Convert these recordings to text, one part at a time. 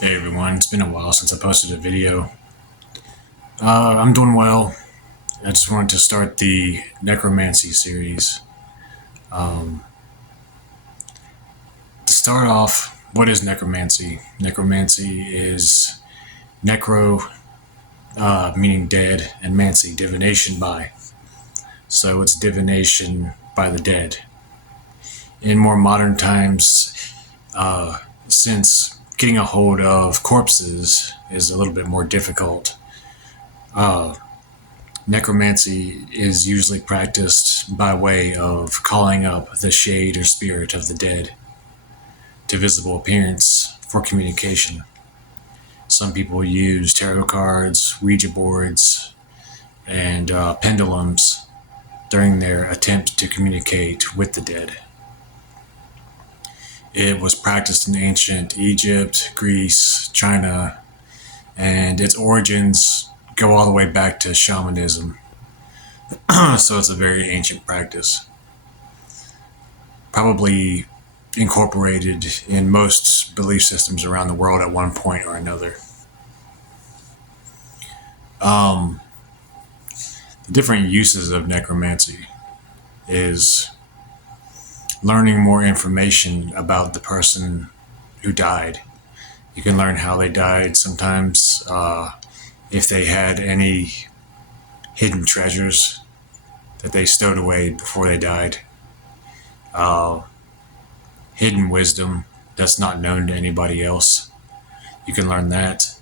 Hey everyone, it's been a while since I posted a video. I'm doing well. I just wanted to start the Necromancy series. To start off, what is Necromancy? Necromancy is necro, meaning dead, and mancy, divination by. So it's divination by the dead. In more modern times, since getting a hold of corpses is a little bit more difficult, necromancy is usually practiced by way of calling up the shade or spirit of the dead to visible appearance for communication. Some people use tarot cards, Ouija boards, and pendulums during their attempt to communicate with the dead. It was practiced in ancient Egypt, Greece, China, and its origins go all the way back to shamanism. So it's a very ancient practice. Probably incorporated in most belief systems around the world at one point or another. The different uses of necromancy is learning more information about the person who died. You can learn how they died. Sometimes if they had any hidden treasures that they stowed away before they died. Hidden wisdom that's not known to anybody else. You can learn that.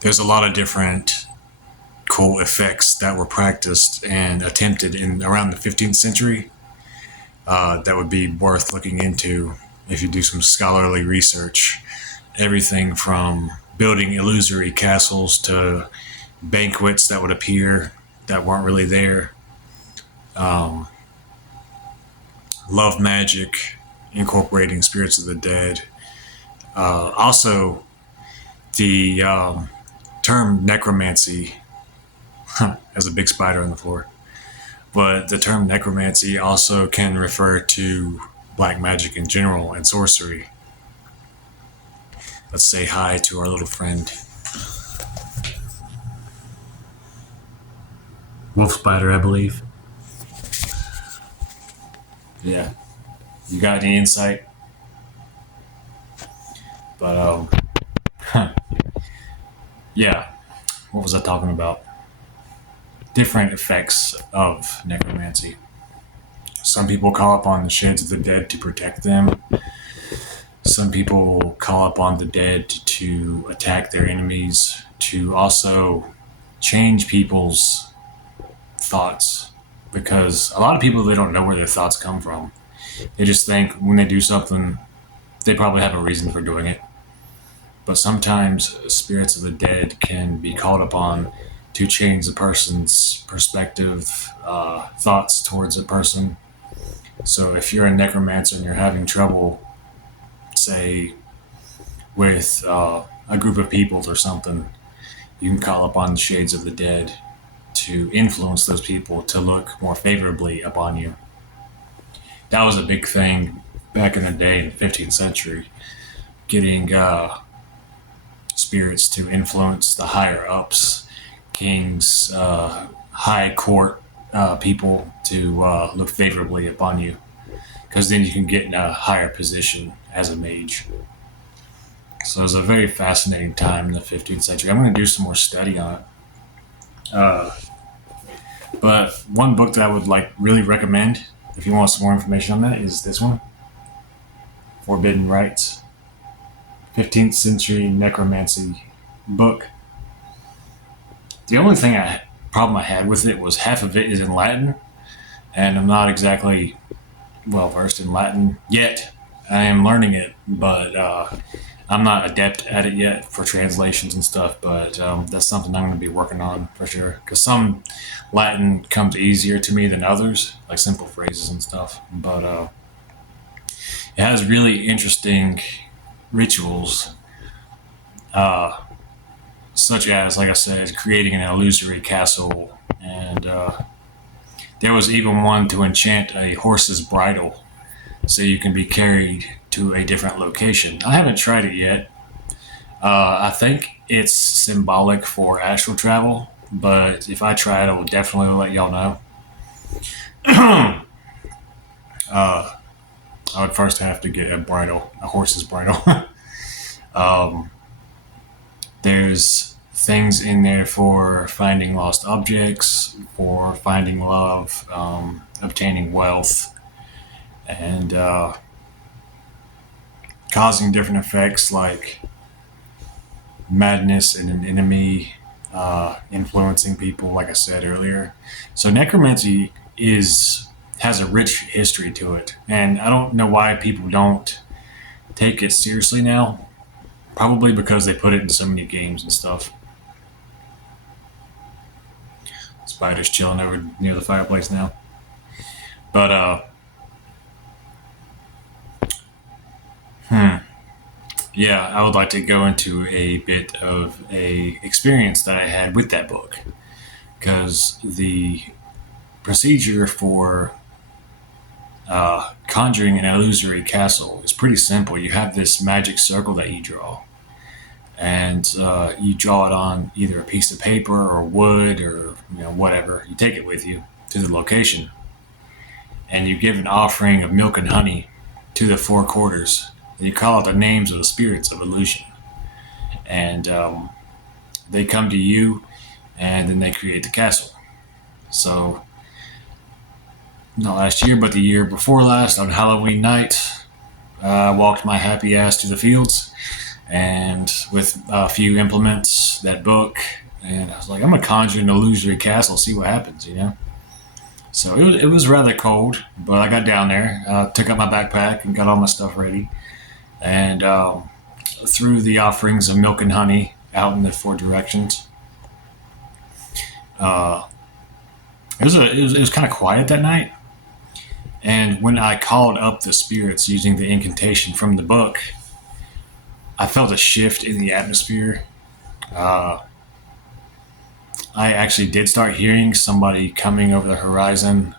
There's a lot of different cool effects that were practiced and attempted in around the 15th century that would be worth looking into if you do some scholarly research. Everything from building illusory castles to banquets that would appear that weren't really there. Love magic, incorporating spirits of the dead. Also, the term necromancy has a big spider on the floor. But the term necromancy also can refer to black magic in general and sorcery. Let's say hi to our little friend. Wolf spider, I believe. Yeah. You got any insight? But, yeah. What was I talking about? Different effects of necromancy. Some people call upon the shades of the dead to protect them. Some people call upon the dead to attack their enemies, to also change people's thoughts. Because a lot of people, they don't know where their thoughts come from. They just think when they do something, they probably have a reason for doing it. But sometimes spirits of the dead can be called upon to change the person's perspective, thoughts towards a person. So if you're a necromancer and you're having trouble, say, with a group of people or something, you can call upon the shades of the dead to influence those people to look more favorably upon you. That was a big thing back in the day in the 15th century, getting spirits to influence the higher ups, kings, high court people to look favorably upon you, because then you can get in a higher position as a mage. So it was a very fascinating time in the 15th century. I'm going to do some more study on it. But one book that I would really recommend if you want some more information on that is this one, Forbidden Rites, 15th century necromancy book. The only problem I had with it was half of it is in Latin, and I'm not exactly well versed in Latin yet. I am learning it, but I'm not adept at it yet for translations and stuff. But that's something I'm going to be working on for sure. Because some Latin comes easier to me than others, like simple phrases and stuff. But it has really interesting rituals, such as, like I said, creating an illusory castle. And there was even one to enchant a horse's bridle so you can be carried to a different location. I haven't tried it yet. I think it's symbolic for astral travel, but if I try it, I will definitely let y'all know. I would first have to get a bridle, a horse's bridle. um, there's things in there for finding lost objects, for finding love, obtaining wealth, and causing different effects like madness in an enemy, influencing people, like I said earlier. So necromancy has a rich history to it, and I don't know why people don't take it seriously now. Probably because they put it in so many games and stuff. Spider's chilling over near the fireplace now. But yeah, I would like to go into a bit of a experience that I had with that book, because the procedure for conjuring an illusory castle is pretty simple. You have this magic circle that you draw, and you draw it on either a piece of paper or wood or whatever. You take it with you to the location, and you give an offering of milk and honey to the four quarters. And you call out the names of the spirits of illusion, and they come to you, and then they create the castle. So, not last year, but the year before last, on Halloween night, I walked my happy ass to the fields, and with a few implements, that book, and I was like, I'm gonna conjure an illusory castle, see what happens, So it was rather cold, but I got down there, took out my backpack, and got all my stuff ready, and threw the offerings of milk and honey out in the four directions. It was kind of quiet that night, and when I called up the spirits using the incantation from the book, I felt a shift in the atmosphere. I actually did start hearing somebody coming over the horizon,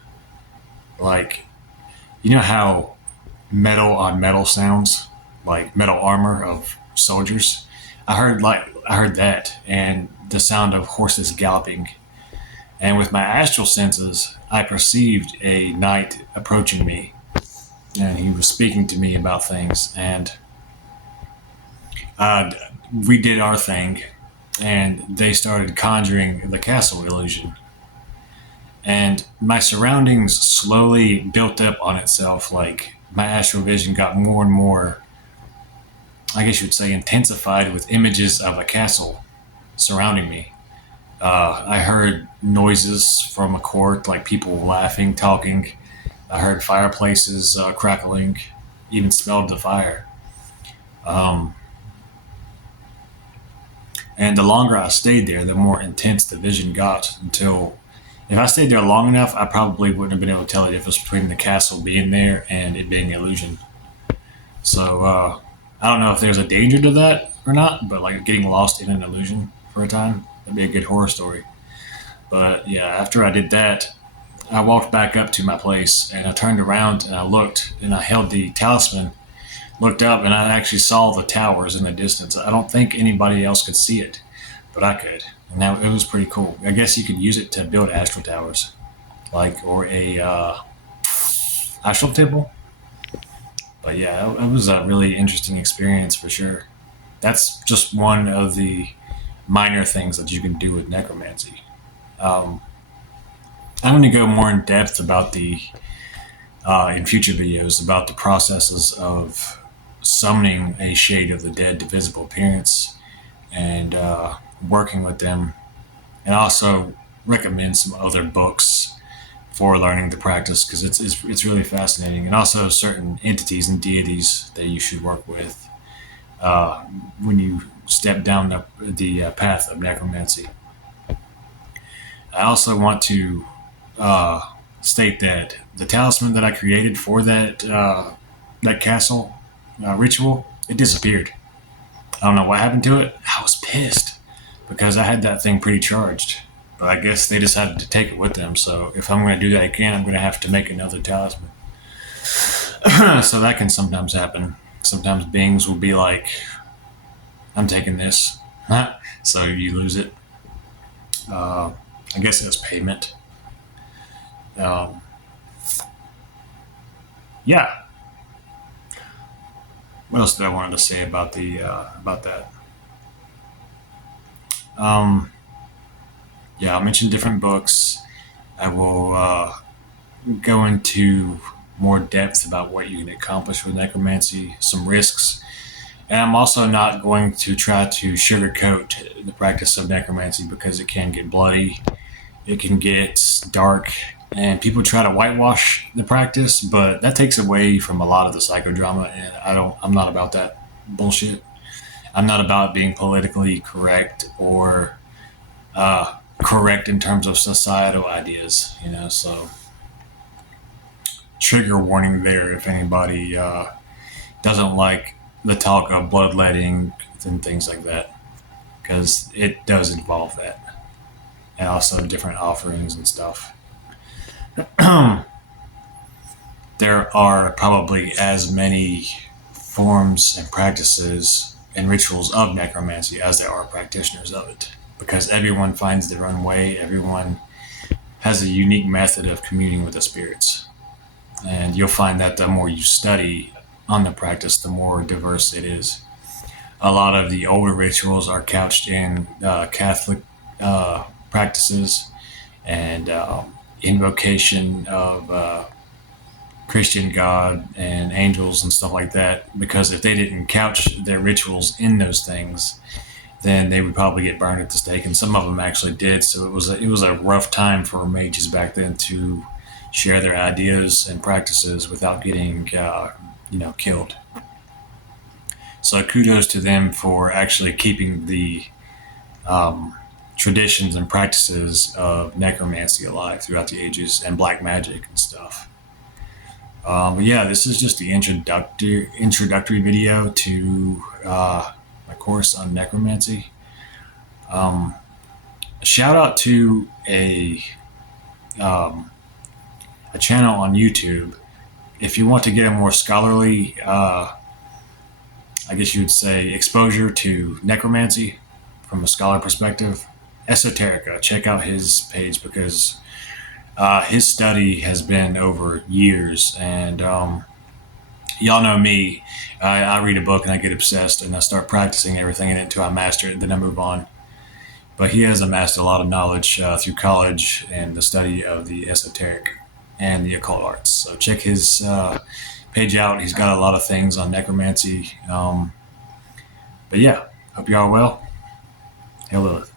like, you know how metal on metal sounds, like metal armor of soldiers. I heard that, and the sound of horses galloping. And with my astral senses, I perceived a knight approaching me, and he was speaking to me about things. And we did our thing, and they started conjuring the castle illusion. And my surroundings slowly built up on itself. Like, my astral vision got more and more, I guess you would say, intensified with images of a castle surrounding me. I heard noises from a court, like people laughing, talking. I heard fireplaces crackling, even smelled the fire. And the longer I stayed there, the more intense the vision got, until if I stayed there long enough, I probably wouldn't have been able to tell the difference between the castle being there and it being an illusion. So I don't know if there's a danger to that or not, but like getting lost in an illusion for a time, that'd be a good horror story. But yeah, after I did that, I walked back up to my place, and I turned around and I looked, and I held the talisman, looked up, and I actually saw the towers in the distance. I don't think anybody else could see it, but I could, and it was pretty cool. I guess you could use it to build astral towers, or a astral temple. But yeah, it was a really interesting experience for sure. That's just one of the minor things that you can do with necromancy. I'm going to go more in depth about in future videos, about the processes of summoning a shade of the dead to visible appearance, and working with them, and also recommend some other books for learning the practice, because it's really fascinating, and also certain entities and deities that you should work with when you step down the path of necromancy. I also want to state that the talisman that I created for that castle ritual, it disappeared. I don't know what happened to it. I was pissed because I had that thing pretty charged, but I guess they decided to take it with them. So if I'm going to do that again, I'm going to have to make another talisman. So that can sometimes happen. Sometimes beings will be like, I'm taking this. So you lose it. Uh, I guess that's payment. Um, yeah. What else did I wanted to say about the about that? Um, yeah, I'll mention different books. I will go into more depth about what you can accomplish with necromancy, some risks, and I'm also not going to try to sugarcoat the practice of necromancy because it can get bloody, it can get dark, and people try to whitewash the practice, but that takes away from a lot of the psychodrama, and I'm not about that bullshit. I'm not about being politically correct or correct in terms of societal ideas, so trigger warning there if anybody doesn't like the talk of bloodletting and things like that, because it does involve that, and also different offerings and stuff. There are probably as many forms and practices and rituals of necromancy as there are practitioners of it, because everyone finds their own way. Everyone has a unique method of communing with the spirits, and you'll find that the more you study on the practice, the more diverse it is. A lot of the older rituals are couched in Catholic practices and invocation of Christian God and angels and stuff like that. Because if they didn't couch their rituals in those things, then they would probably get burned at the stake, and some of them actually did. So it was a rough time for mages back then to share their ideas and practices without getting killed. So kudos to them for actually keeping the um, traditions and practices of necromancy alive throughout the ages and black magic and stuff. But yeah, this is just the introductory video to my course on necromancy. Um, Shout out to um, a channel on YouTube. If you want to get a more scholarly, I guess you would say, exposure to necromancy from a scholar perspective, Esoterica. Check out his page because his study has been over years, and y'all know me. I read a book and I get obsessed and I start practicing everything in it until I master it, and then I move on. But he has amassed a lot of knowledge through college and the study of the esoteric and the occult arts. So check his page out. He's got a lot of things on necromancy. But yeah, hope you all are well. Hail Lilith.